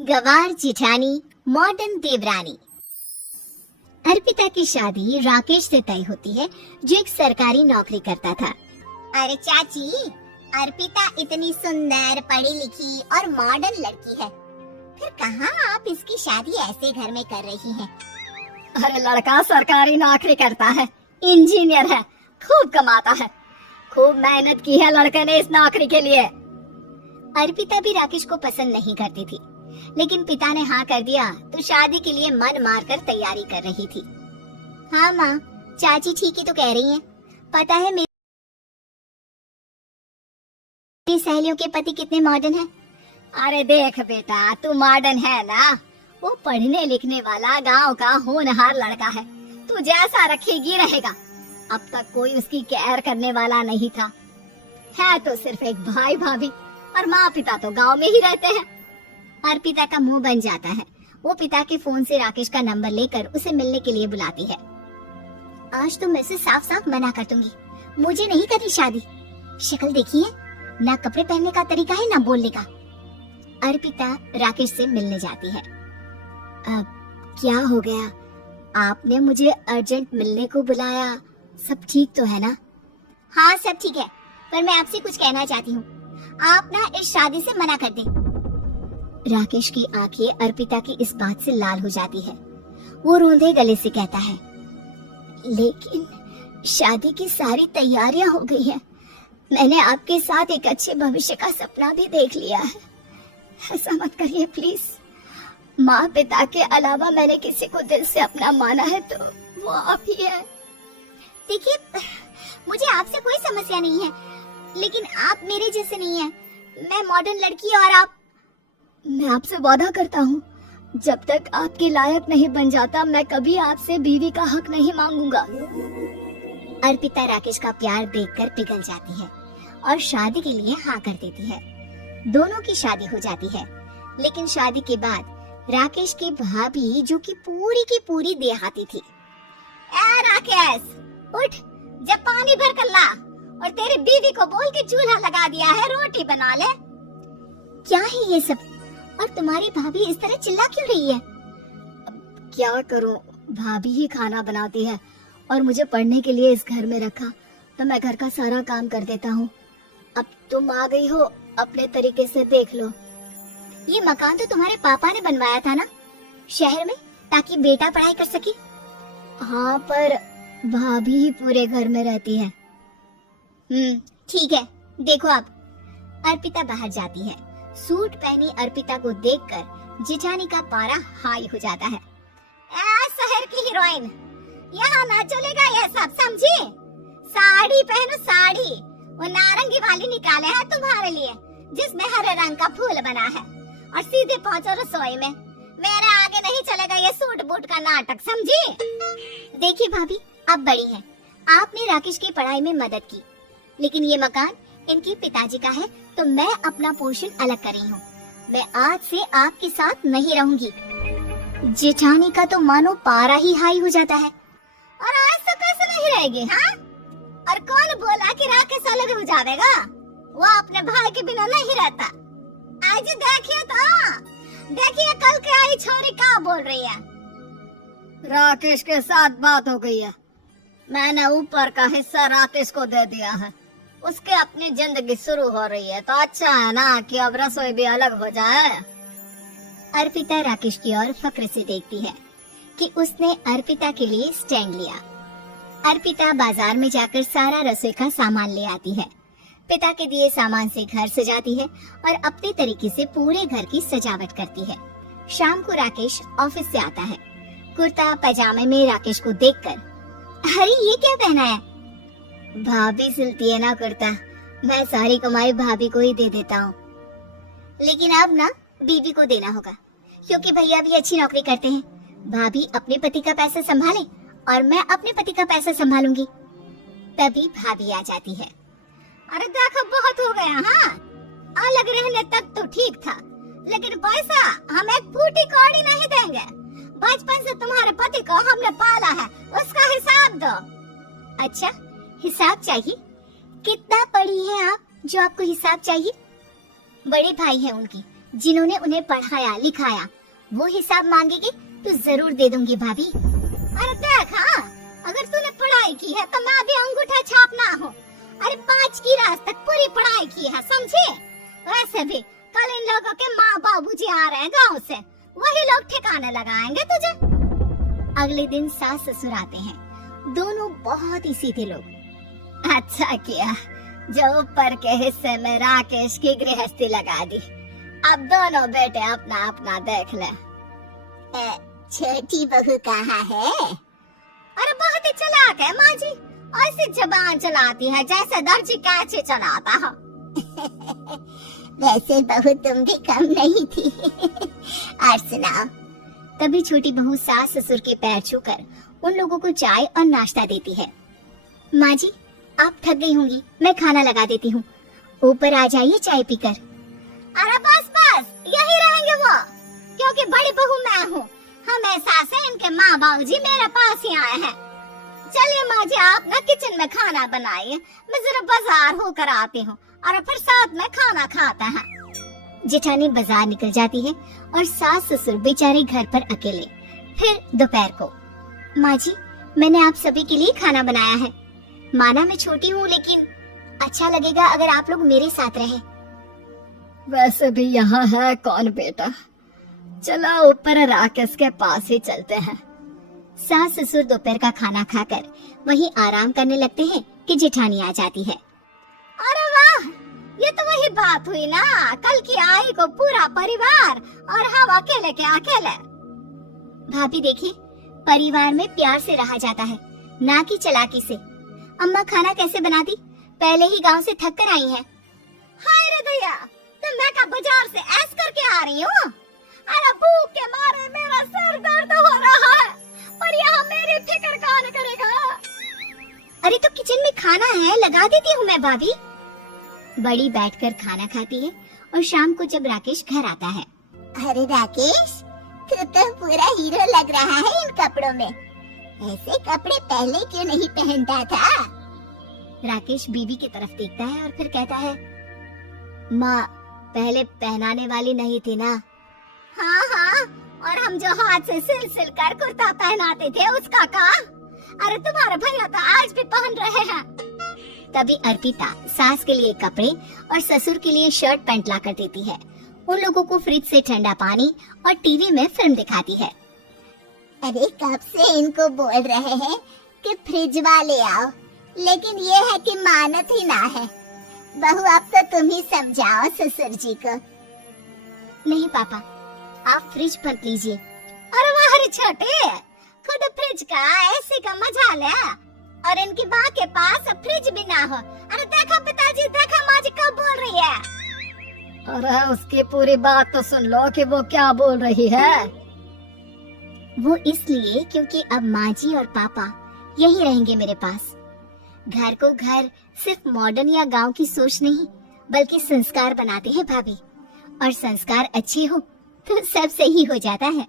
गवार जिठानी मॉडर्न देवरानी। अर्पिता की शादी राकेश से तय होती है, जो एक सरकारी नौकरी करता था। अरे चाची, अर्पिता इतनी सुंदर, पढ़ी लिखी और मॉडर्न लड़की है, फिर कहाँ आप इसकी शादी ऐसे घर में कर रही हैं? अरे लड़का सरकारी नौकरी करता है, इंजीनियर है, खूब कमाता है, खूब मेहनत की है लड़के ने इस नौकरी के लिए। अर्पिता भी राकेश को पसंद नहीं करती थी, लेकिन पिता ने हाँ कर दिया तो शादी के लिए मन मारकर तैयारी कर रही थी। हाँ माँ, चाची ठीक ही तो कह रही हैं। पता है मेरी सहेलियों के पति कितने मॉडर्न हैं। अरे देख बेटा, तू मॉडर्न है ना, वो पढ़ने लिखने वाला गांव का होनहार लड़का है, तू जैसा रखेगी रहेगा। अब तक कोई उसकी केयर करने वाला नहीं था, है तो सिर्फ एक भाई भाभी, और माँ पिता तो गांव में ही रहते हैं। अर्पिता का मुंह बन जाता है। वो पिता के फोन से राकेश का नंबर लेकर उसे मिलने के लिए बुलाती है। आज तो मैं से साफ साफ मना कर दूंगी, मुझे नहीं करनी शादी। शक्ल देखी है ना, कपड़े पहनने का तरीका है ना बोलने का। अर्पिता राकेश से मिलने जाती है। अब क्या हो गया, आपने मुझे अर्जेंट मिलने को बुलाया, सब ठीक तो है ना? हाँ सब ठीक है, पर मैं आपसे कुछ कहना चाहती हूँ। आप ना इस शादी से मना कर दें। राकेश की आंखें अर्पिता की इस बात से लाल हो जाती है। वो रोंदे गले से कहता है, लेकिन शादी की सारी तैयारियां हो गई हैं। मैंने आपके साथ एक अच्छे भविष्य का सपना भी देख लिया है। ऐसा मत करिए प्लीज। माँ पिता के अलावा मैंने किसी को दिल से अपना माना है तो वो आप ही है। देखिए, मुझे आपसे कोई समस्या नहीं है, लेकिन आप मेरे जैसे नहीं हैं। मैं मॉडर्न लड़की और आप। मैं आपसे वादा करता हूँ, जब तक आपके लायक नहीं बन जाता मैं कभी आपसे बीवी का हक नहीं मांगूंगा। अर्पिता राकेश का प्यार देखकर पिघल जाती है और शादी के लिए हाँ कर देती है। दोनों की शादी हो जाती है, लेकिन शादी के बाद राकेश की भाभी, जो कि पूरी देहाती थी। ए राकेश, उठ, जब पानी भर कर ला और तेरी बीवी को बोल के चूल्हा लगा दिया है, रोटी बना ले। क्या है ये सब? और तुम्हारी भाभी इस तरह चिल्ला क्यों रही है? क्या करूं, भाभी ही खाना बनाती है और मुझे पढ़ने के लिए इस घर में रखा, तो मैं घर का सारा काम कर देता हूँ। अब तुम आ गई हो, अपने तरीके से देख लो। ये मकान तो तुम्हारे पापा ने बनवाया था ना, शहर में, ताकि बेटा पढ़ाई कर सके। हाँ, पर भाभी ही पूरे घर में रहती है। ठीक है, देखो अब। अर्पिता बाहर जाती है। सूट पहनी अर्पिता को देखकर जिठानी का पारा हाई हो जाता है। शहर की हीरोइन, यहाँ ना चलेगा ये सब, समझी? साड़ी पहनो साड़ी, वो नारंगी वाली निकाले है तुम्हारे लिए, जिसमें हरे रंग का फूल बना है, और सीधे पहुँचो रसोई में। मेरे आगे नहीं चलेगा ये सूट बूट का नाटक, समझी? देखिए भाभी, आप बड़ी हैं, आपने राकेश की पढ़ाई में मदद की, लेकिन ये मकान इनके पिताजी का है, तो मैं अपना पोर्शन अलग कर रही हूँ। मैं आज से आपके साथ नहीं रहूंगी। जेठानी का तो मानो पारा ही हाई हो जाता है। और आज से कैसे नहीं रहेगी? हाँ? और कौन बोला कि राकेश अलग हो जाएगा? वो अपने भाई के बिना नहीं रहता। आज देखिए तो, देखिए कल के आई छोरी क्या बोल रही है। राकेश के साथ बात हो गई है, मैंने ऊपर का हिस्सा राकेश को दे दिया है, उसके अपनी जिंदगी शुरू हो रही है, तो अच्छा है ना कि अब रसोई भी अलग हो जाए। अर्पिता राकेश की ओर फक्र से देखती है कि उसने अर्पिता के लिए स्टैंड लिया। अर्पिता बाजार में जाकर सारा रसोई का सामान ले आती है। पिता के दिए सामान से घर सजाती है और अपने तरीके से पूरे घर की सजावट करती है। शाम को राकेश ऑफिस से आता है। कुर्ता पैजामे में राकेश को देखकर, अरे ये क्या पहना है? भाभी सिलती है ना कुर्ता, मैं सारी कमाई भाभी को ही दे देता हूँ। लेकिन अब ना बीवी को देना होगा, क्योंकि भैया भी अच्छी नौकरी करते हैं। भाभी अपने पति का पैसा संभाले और मैं अपने पति का पैसा संभालूंगी। तभी भाभी आ जाती है। अरे देखो, बहुत हो गया। हाँ, अलग रहने तक तो ठीक था, लेकिन पैसा हम एक फूटी कौड़ी नहीं देंगे। बचपन से तुम्हारे पति को हमने पाला है, उसका हिसाब दो। अच्छा, हिसाब चाहिए? कितना पढ़ी है आप जो आपको हिसाब चाहिए? बड़े भाई हैं उनकी, जिन्होंने उन्हें पढ़ाया लिखाया वो हिसाब मांगेगी तो जरूर दे दूंगी भाभी। अरे देख, हाँ, अगर तूने पढ़ाई की है तो मैं भी अंगूठा छापना हूँ। अरे 5 की क्लास तक पूरी पढ़ाई की है, समझे? वैसे भी कल इन लोगों के माँ बाबूजी आ रहे हैं गाँव से, वही लोग ठिकाने लगाएंगे तुझे। अगले दिन सास ससुर आते हैं, दोनों बहुत ही सीधे लोग। अच्छा किया जो ऊपर के हिस्से में राकेश की गृहस्थी लगा दी। अब दोनों बेटे अपना अपना देख ले। छोटी बहू कहाँ है? अरे बहुत ही चालाक है माँ जी, ऐसी जबान चलाती है जैसे दर्जी कैंची चलाता हो। वैसे बहू तुम भी कम नहीं थी। और सुनाओ। तभी छोटी बहू सास ससुर के पैर छूकर उन लोगों को चाय और नाश्ता देती है। माँ जी आप थक गई होंगी, मैं खाना लगा देती हूँ, ऊपर आ जाइए चाय पीकर। अरे बस बस यही रहेंगे वो, क्योंकि बड़ी बहू मैं हूँ। हमेशा से इनके माँ बाबूजी मेरे पास ही आए हैं। चलिए माँ जी आप ना किचन में खाना बनाइए, मैं जरा बाजार होकर आती हूँ और फिर साथ में खाना खाते हैं। जेठानी बाजार निकल जाती है और सास ससुर बेचारे घर पर अकेले। फिर दोपहर को, माँ जी मैंने आप सभी के लिए खाना बनाया है। माना मैं छोटी हूँ लेकिन अच्छा लगेगा अगर आप लोग मेरे साथ रहे। वैसे भी यहाँ है कौन बेटा, चलो ऊपर राकेश के पास ही चलते हैं। सास ससुर दोपहर का खाना खाकर वहीं आराम करने लगते हैं कि जेठानी आ जाती है। अरे वाह, ये तो वही बात हुई ना, कल की आई को पूरा परिवार और हम अकेले के अकेले। भाभी देखिए परिवार में प्यार से रहा जाता है, ना कि चालाकी से। अम्मा खाना कैसे बनाती, पहले ही गांव से थक कर आई हैं। हाय रे दया, तो मैं का बाजार से ऐस करके आ रही हूँ। अरे भूख के मारे मेरा सर दर्द हो रहा है, पर यहाँ मेरी फिक्र कौन करेगा। अरे तो किचन में खाना है, लगा देती हूँ मैं भाभी। बड़ी बैठकर खाना खाती है और शाम को जब राकेश घर आता है। अरे राकेश तू तो पूरा हीरो लग रहा है इन कपड़ों में, ऐसे कपड़े पहले क्यों नहीं पहनता था? राकेश बीवी की तरफ देखता है और फिर कहता है, माँ पहले पहनाने वाली नहीं थी ना। हाँ हाँ, और हम जो हाथ से सिल सिल कर कुर्ता पहनाते थे उसका का? अरे तुम्हारे भैया तो आज भी पहन रहे हैं। तभी अर्पिता सास के लिए कपड़े और ससुर के लिए शर्ट पैंट ला कर देती है। उन लोगों को फ्रिज से ठंडा पानी और टीवी में फिल्म दिखाती है। अरे कब से इनको बोल रहे हैं कि फ्रिज वाले आओ, लेकिन ये है कि मानत ही ना है। बहू अब तो तुम ही समझाओ ससुर जी को। नहीं पापा आप फ्रिज मत लीजिए। अरे वाह रे छोटे, खुद फ्रिज का एसी का मजा ले, और इनकी माँ के पास फ्रिज भी ना हो। अरे देखा पिताजी, देखा माँ जी कब बोल रही है। अरे उसकी पूरी बात तो सुन लो कि वो क्या बोल रही है। वो इसलिए क्योंकि अब माँ जी और पापा यही रहेंगे मेरे पास। घर को घर सिर्फ मॉडर्न या गांव की सोच नहीं बल्कि संस्कार बनाते हैं भाभी, और संस्कार अच्छे हो तो सब सही हो जाता है।